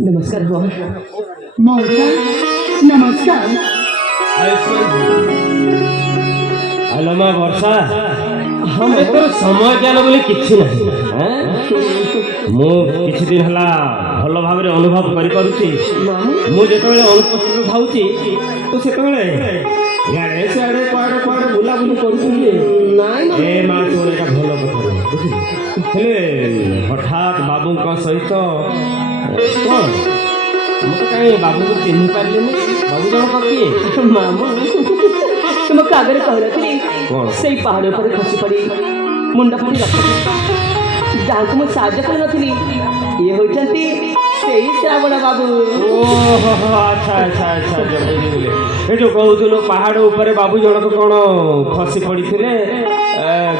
नमस्कार मौसा नमस्कार आलमा वर्षा हम तो समय ज्ञान बोली किछि नहीं मु किछि दिन हला भल भाव रे अनुभव करि पारुछि मु जेतबेले अनुपस्थित थाउछि तो सेतबेले याडे सेडे पाडे पाडे बुला बुली करूछि नाइ ए मा तोरे का भल कथा बुझिली हेले हठात बाबू का सहित कोन मत कहीं बाबू को चिन्ह पारले बाबू जन किए मामू तुम कागरे कहलथिली सेई पहाड़ ऊपर खसी पड़ी मुंडा फाटी रक्त जाको मु साहाଯ୍ୟ कर नथिली ये होचंती सेई श्रावण बाबू ओहो अच्छा अच्छा अच्छा बुझिले ए जो कहउथुलो पहाड़ ऊपर बाबू जनक कोन खसी पड़ीथिले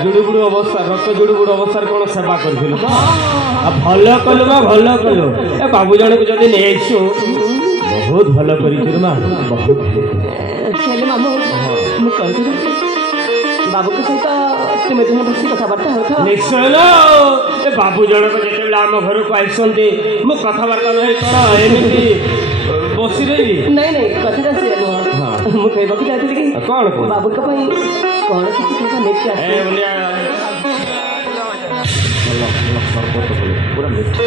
जुड़ुबुड़ू अवस्था रक्त जुड़ुबुड़ू अवस्था कोन सेवा करथिलो आ भलो कलो ए बाबू जनक जदी नेइछु बहुत भलो करिथिर मा बहुत चले मामू मु कहथि बाबू के सहित तुम तुम बसी कथबार्ता हो निश्चय लो ए बाबू जनक जेतेबेले आम घर को आइसंते मु कथबार्ता नहीं कर एमिति बसी रही नहीं नहीं कथि से नो मु कहबो कि जाति कि कोन बाबू के पई कोन किछि का नेक्स्ट ए बोलिया अल्लाह अल्लाह सरबत बोले पूरा मीठा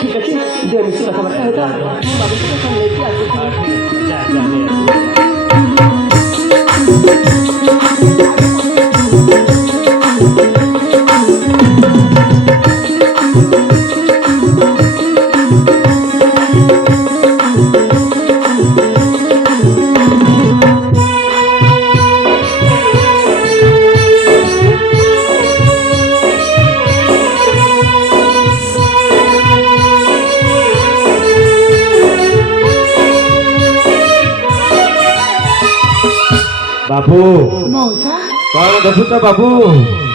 ठीक अच्छे दे मिसी कथबार्ता होता बाबू के संग लेके आसी जा बाबू मौसा कौन देखुच बाबू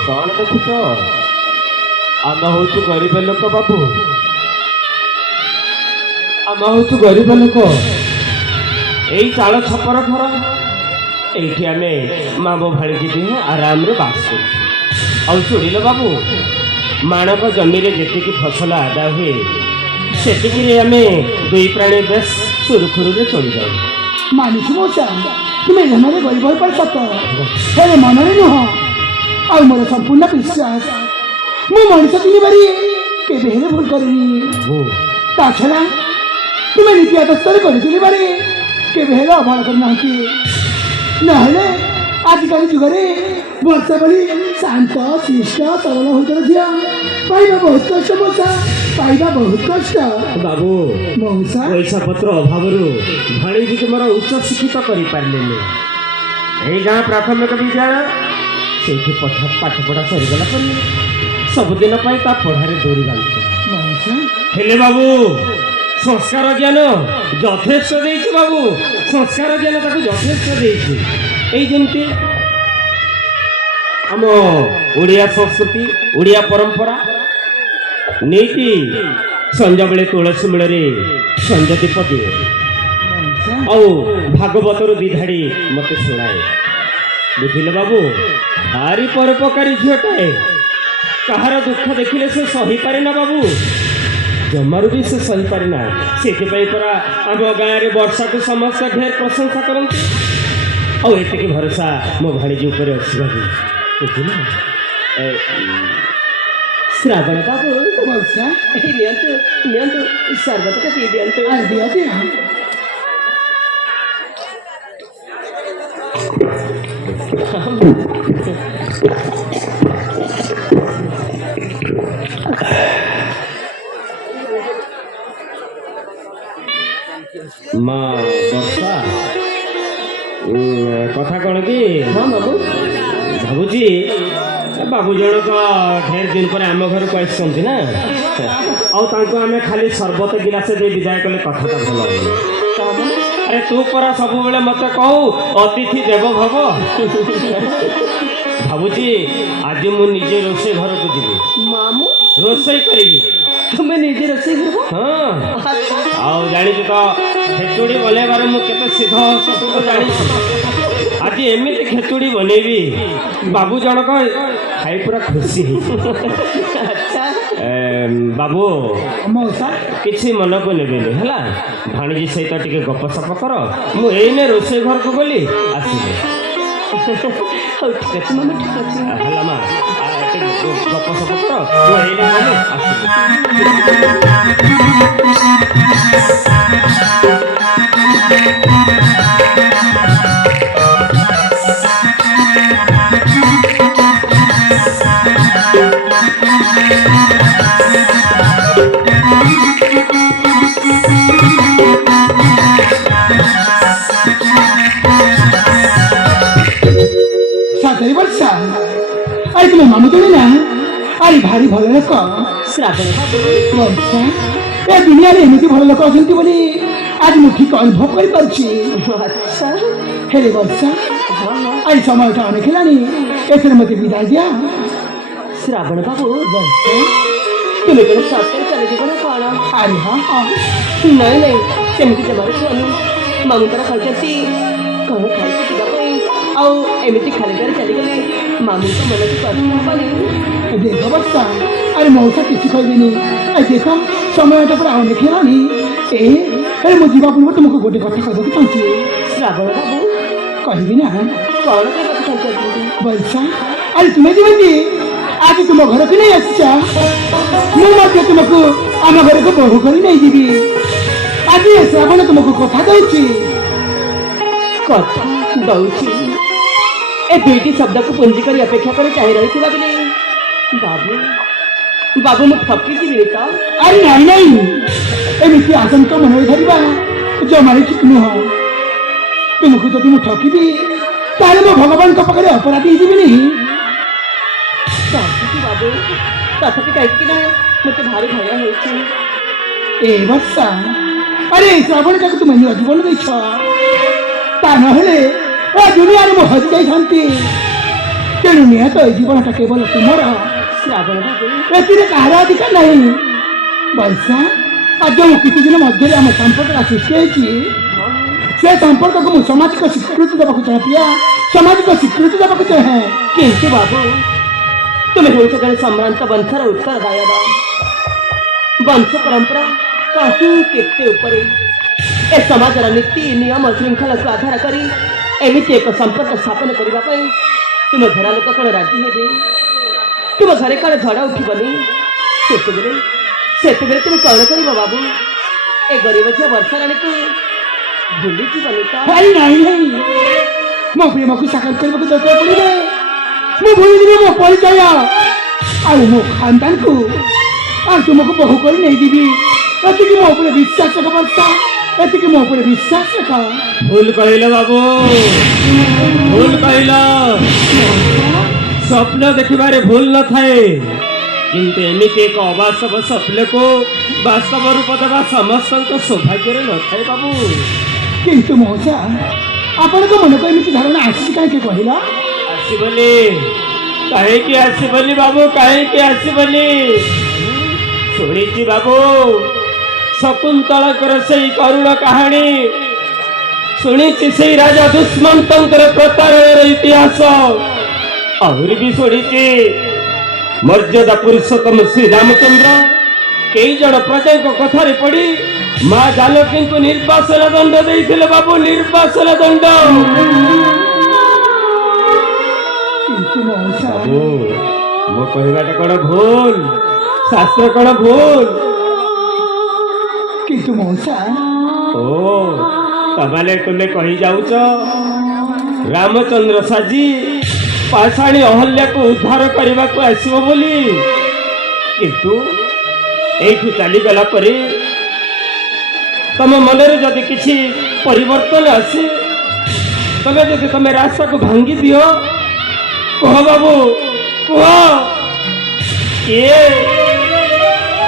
कौन देखुच आम हूँ गरीब लोक बाबू आम हूँ गरीब लोक यही चाल छपर घर ये आम मामो भाड़ी जी आराम रे बास कर शुणिल बाबू माणक जमी जी फसल आदाय हुए से आम दुई प्राणी बेस सुरुखुरु चली जाऊ मानुष मौसा तुम्हें जन्म गरीब हो पार सत हेले मन नुह आ मोर संपूर्ण विश्वास मु मनीष दिन बारी केवे हेले भूल करनी ता छड़ा तुम्हें नीति आदर्शर कर बारे केवे हेले अवहेला करना नहले आजिकल जुगरे वर्षा बड़ी शांत शिष्ट सरल होकर झिया पाइबा बहुत कष्ट मौसा पाइबा बहुत कष्ट बाबू मौसा पैसा पत्र अभाव भाणीजी के मोर उच्च शिक्षित कर पारे गाँ प्राथमिक विद्यालय से पाठ पढ़ा सरीगला सबुदिन पढ़ारे दौरी बांधे बाबू संस्कार ज्ञान यथेष्ट देइछि बाबू संस्कार ज्ञान ताको यथेष्ट देइछि एई जेमती आम ओडिया संस्कृति ओडिया परंपरा नीति संज बेले तुलसी मूल संज दीप दिए भागवतर विधाड़ी मत शुणाए बुझिले बाबू भारी परोपकारी झीटाए कहार दुख देखिले से सही पारे ना बाबू जमारू भी से सही पारे ना से परा आम गाँव में वर्षा को समस्त ढेर प्रशंसा करती आती भरोसा मो भाणीजी उपर अच्छी बाबू बुझिले श्रावण बाबू मौसा नियंतु सर्वत का पी दियंतु माँ वर्षा कथा कौन कि हाँ बाबू भाबुजी बाबू जनक ढेर दिन पर आम घर को आसती ना आमे खाली सरबत गिलास दे विदाय कले कथाटा भल अरे तू परा सब बेले मत कहू अतिथि देव भव भावुची आज मु निजे रोषे घर को जी मामू रोषे करी तुम्हें निजे रोषे करबो हाँ आउ जानी तो खेचुड़ी बनैबार मु केते सिद्ध तो जानी आज एमती खेचुड़ी बनैबी बाबू जनक खाई पूरा खुशी अच्छा बाबू मौसा किसी मन को नेबेनि है भाणीजी सहित टिके गपसप कर मु एने रोषे घर को गली आसबे हौ ठीक अछि मामू ठीक अछि है माँ गपसप कर मु एने गली आसबे सातरी वर्षा अरे तुम्हें मामू तो ना अरे भारी भल लोक श्रावण वर्षा ए दुनिया रे एमती भल लोक अछंती बोली आज मु ठीक अनुभव कर परछि अच्छा हेले वर्षा हाँ हाँ अरे समय का अनेक हेलानी एथरे मते विदाय दिया श्रावण बाबू वर्षा तुम्हें कौन सत्य चले जीव ना कौन अरे हाँ हाँ नहीं नहीं सेमती जबार छुआनु मामू तारा कहते कौन खाई जीवाई ଆଉ ଏମିତି ଖାଲି କରି ଚାଲିଗଲେ ମାମୁଙ୍କ ମନକୁ କଷ୍ଟ ହବନି देख वर्षा अरे मौसा किसी कहबिनी अरे देख समयटा पूरा अनेक हेलानी ए अरे मु जीवा पूर्व तुमको गोटे कथा कहବାକୁ चाहूଛି ଶ୍ରାବଣ ବାବୁ କହିବି ନା କଣ କହିବାକୁ ଚାହୁଁଛନ୍ତି वर्षा अरे तुम्हें जीवन आज तुम घर को नहीं आस मुझे तुमको आम घर को बहु कर नहीं जीवी आज ये श्रावण तुमको कथा दौची କଥା ଦଉଛି ଏ ଦୁଇଟି ଶବ୍ଦକୁ ପୁଞ୍ଜି କରି ଅପେକ୍ଷା କରି ଚାହିଁ ରହିଥିବା ବେଳେ ବାବୁ ବାବୁ ମୁଁ ଠକିଯିବି ତ अरे नहीं नहीं एमती आशंका मन धरवा जमारी ठीक नुह तुमको जब मुझे ठकबी ताले मो भगवान पाखे अपराधी जी नहीं କାହିଁକି ବାବୁ ତଥାପି କାହିଁକି ନା ମୋତେ ଭାରି ଭୟ ହେଉଛି ए वर्षा अरे श्रावण का तुम जीवन देछ ता नहले ए दुनिया में हज जाती तेणु निहत जीवनटा केवल तुमर ଶ୍ରାବଣ ବାବୁ एतिर कहार अधिकार नहीं वर्षा आज जो किसी दिन मध्य आम संपर्क सृष्टि होती से संपर्क को मुझे सामाजिक स्वीकृति देवा चाहे प्रिया सामाजिक स्वीकृति देवा चाहे କିନ୍ତୁ ବାବୁ ତୁମେ ହେଉଛ ଜଣେ ସମ୍ଭ୍ରାନ୍ତ ବଂଶର ଉତ୍ତରଦାୟକ ବଂଶ ପରମ୍ପରା କାହିଁ କେତେ ଉପରେ ଏ ସମାଜର ନୀତି ନିୟମ ଶୃଙ୍ଖଳାକୁ ଆଧାର କରି ଏମିତି ଏକ ସମ୍ପର୍କ ସ୍ଥାପନ କରିବା ପାଇଁ ତୁମ ଘର ଲୋକ କ'ଣ ରାଜି ହେବେ ତୁମ ଘରେ କ'ଣ ଝଡ଼ ଉଠିବନି ସେତେବେଳେ ତୁମେ କ'ଣ କରିବ ବାବୁ ଏ ଗରିବ ଝିଅ ବର୍ଷା ରାଣୀକୁ ଭୁଲିଯିବନି ତ अरे नहीं नहीं मो प्रेम को साकार करने को दरकार पड़े मो भूल जीव मो परिचय आ मो खानदान को आ तुमको बहु कर नहीं दीबी एति मो ऊपर विश्वास रख वर्षा एति मो ऊपर विश्वास रख भूल कहल बाबू भूल कहल स्वप्न देखिबारे भूल न थाए किंतु एमिति एक अवास्तव स्वप्न को वास्तव रूप देवा समस्त सौभाग्य न थाए बाबू किंतु मौसा आपण को मन को एमिति धारणा आसी काहे कहला आसबनी कहीं आसबनी बाबू कहीं आसबनी शुणी बाबू शकुंतला से करुण कहानी शुणी से राजा दुष्मंत प्रतारण इतिहास आहरी भी शुणी मर्यादा पुरुषोत्तम श्री रामचंद्र कई जन प्रजा कथार पड़ी माँ जानकी को निर्वासन दंड देते बाबू निर्वासन दंड किंतु मौसा बाबू मो कहवाटा कौन भूल शास्त्र कौन भूल किंतु मौसा ओ तमाले तुमे कही जाऊच रामचंद्र साजी पाषाणी अहल्या को उद्धार करने को आसो बोली किंतु एठू चली गला परे तम मन जदि किसी परिवर्तन आसे तमे जदि तमे रास्ता को भांगी दियो कह बाबू कह କିଏ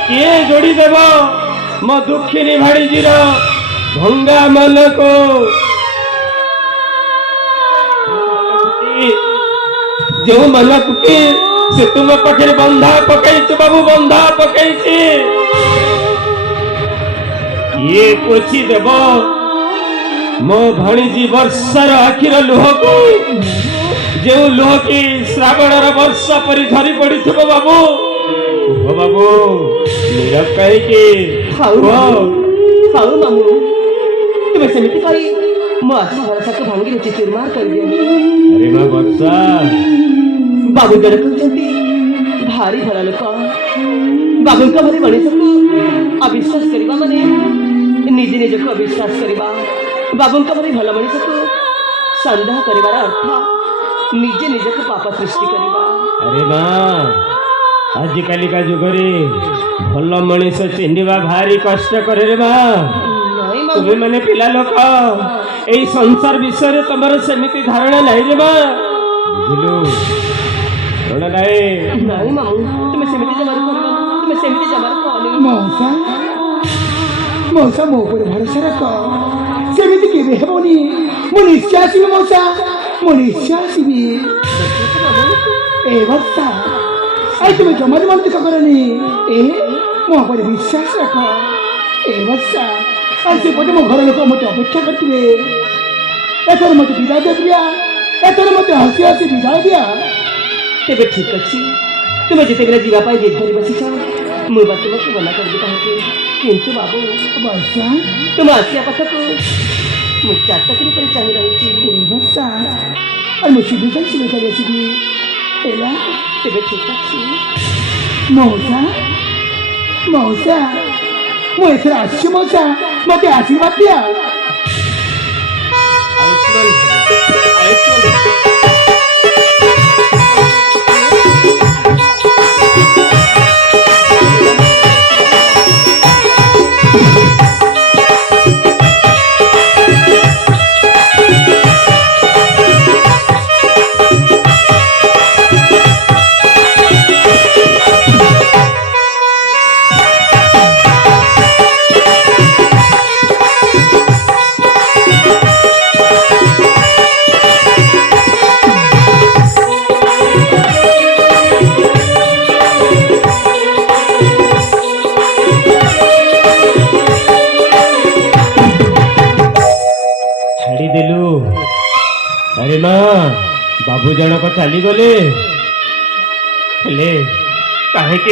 କିଏ ଯୋଡ଼ି ଦେବ ମୋ ଦୁଃଖିନୀ ଭାଣିଜୀର ଭଙ୍ଗା ମନକୁ? ଯେଉଁ ମନକୁ କି ସେ ତୁମ ପାଖରେ ବନ୍ଧା ପକାଇଛି ବାବୁ, ବନ୍ଧା ପକାଇଛି। କିଏ ପୋଛି ଦେବ ମୋ ଭାଣିଜୀ ବର୍ଷାର ଆଖିର ଲୁହକୁ, ଯେଉଁ ଲୁହ କି ଶ୍ରାବଣର ବର୍ଷା ପରି ଝରି ପଡିଥିବ ବାବୁ? କୁହ ବାବୁ, ନୀରବ କାହିଁକି? ହଉ ହଉ ମାମୁଁ, ତୁମେ ସେମିତି କହି ମୋ ଆଶା ଭରସାକୁ ଭାଙ୍ଗି ରଚି ଚୁରମାର କରିଦିଅନି। ଆରେ ମା ବର୍ଷା, ବାବୁ ଜଣେ କହୁଛନ୍ତି ଭାରି ଭଲ ଲୋକ। ବାବୁଙ୍କ ଭଳି ମଣିଷକୁ ଅବିଶ୍ୱାସ କରିବା ମାନେ ନିଜେ ନିଜକୁ ଅବିଶ୍ୱାସ କରିବା। ବାବୁଙ୍କ ଭଳି ଭଲ ମଣିଷକୁ ସନ୍ଦେହ କରିବାର ଅର୍ଥ ନିଜେ ନିଜକୁ ପାପ ସୃଷ୍ଟି କରିବା। ଆରେ ମା, ଆଜିକାଲିକା ଯୁଗରେ ଭଲ ମଣିଷ ଚିହ୍ନିବା ଭାରି କଷ୍ଟକର ରେ ମା। ନାଇଁ ମାମୁଁ, ତୁମେ ମାନେ ପିଲା ଲୋକ, ଏଇ ସଂସାର ବିଷୟରେ ତମର ସେମିତି ଧାରଣା ନାହିଁ ରେ ମା, ବୁଝିଲୁ? ଧାରଣା ନାହିଁ। ନାଇଁ ମାମୁଁ, ତୁମେ ସେମିତି ଜମାରୁ କରିବ, ତୁମେ ସେମିତି ଜମାରୁ କହନି। ମଉସା ମଉସା ମୋ ଉପରେ ଭରସା ରଖ, ସେମିତି କେବେ ହେବନି। ମୁଁ ନିଶ୍ଚୟ ଆସିବି ମଉସା, ମୁଁ ନିଶ୍ଚୟ ଆସିବି। ଏ ବର୍ଷା, ଆଇ তুমি জমার মন দুঃখ করনি, ମୋ ଉପରେ ବିଶ୍ୱାସ ରଖ। ଏ ବର୍ଷା, ଆଉ ସେପଟେ ମୋ ଘର ଲୋକ ମୋତେ ଅପେକ୍ଷା କରିଥିବେ। ଏଥର ମୋତେ ବିଦାୟ ଦିଆ, ଏଥର ମୋତେ ହସି ହସି ବିଦାୟ ଦିଆ। ତେବେ ଠିକ ଅଛି, ତୁମେ ଯେତେବେଳେ ଯିବା ପାଇଁ ଜିଦ୍ ଧରି ବସିଛ, ମୁଁ ବା ତୁମକୁ ମନା କରିବି କାହିଁକି? କିନ୍ତୁ ବାବୁ, ବର୍ଷା, ତୁମ ଆସିବା ପଥକୁ ମୁଁ ଚାଟକିରି କରି ଚାହିଁ ରହିଛି। ଏ ବର୍ଷା, ଆଉ ମୁଁ ସିଧି ଚାଲି ଆସିବି ହେଲା। ତେବେ ଠିକ ଅଛି। ମଉସା ମଉସା, ମୁଁ ଏଥର ଆସିଛି ମଉସା, ମୋତେ ଆଶୀର୍ବାଦ ଦିଅ। ଛାଡ଼ିଦେଲୁ? ଆରେ ମା, ବାବୁ ଜଣକ ଚାଲିଗଲେ, ହେଲେ କାହିଁକି